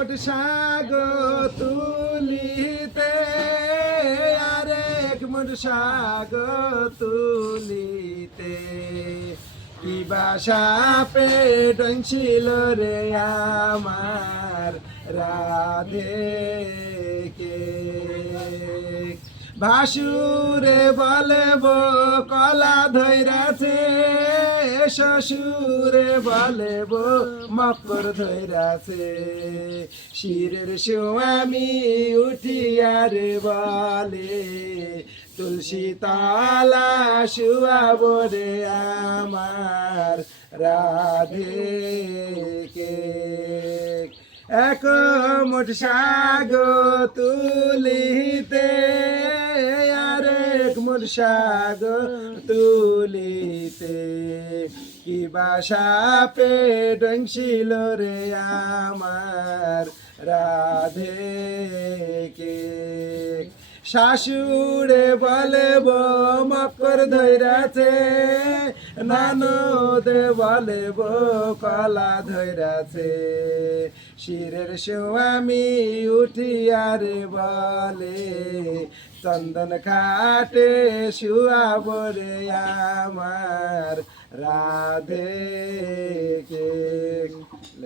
মোট শাগ তুলিতে আরেক মোট শাগ তুলিতে কি বাসা পেটন ছিল রে আমার রাধে কে ভাসুরে বলে বো কলা ধৈরাছে শ্বশুরে বলে বো মকর ধৈরাছে শিরের স্বামী উঠিয়ার বলে তুলসী তলা শুয়াব রে আমার রাধে কে এক মোট শাগ তুলিতে আরেক মোট শাগ তুলিতে কি বাসা পেটন ছিল রে আমার রাধে কে শাশুড়ে বলে বো মকর ধৈরাছে ননদে বলে বো কলা ধৈরাছে শিরের স্বামী উঠিয়ার বলে চন্দন খাটে শুয়াব রে আমার রাধে কে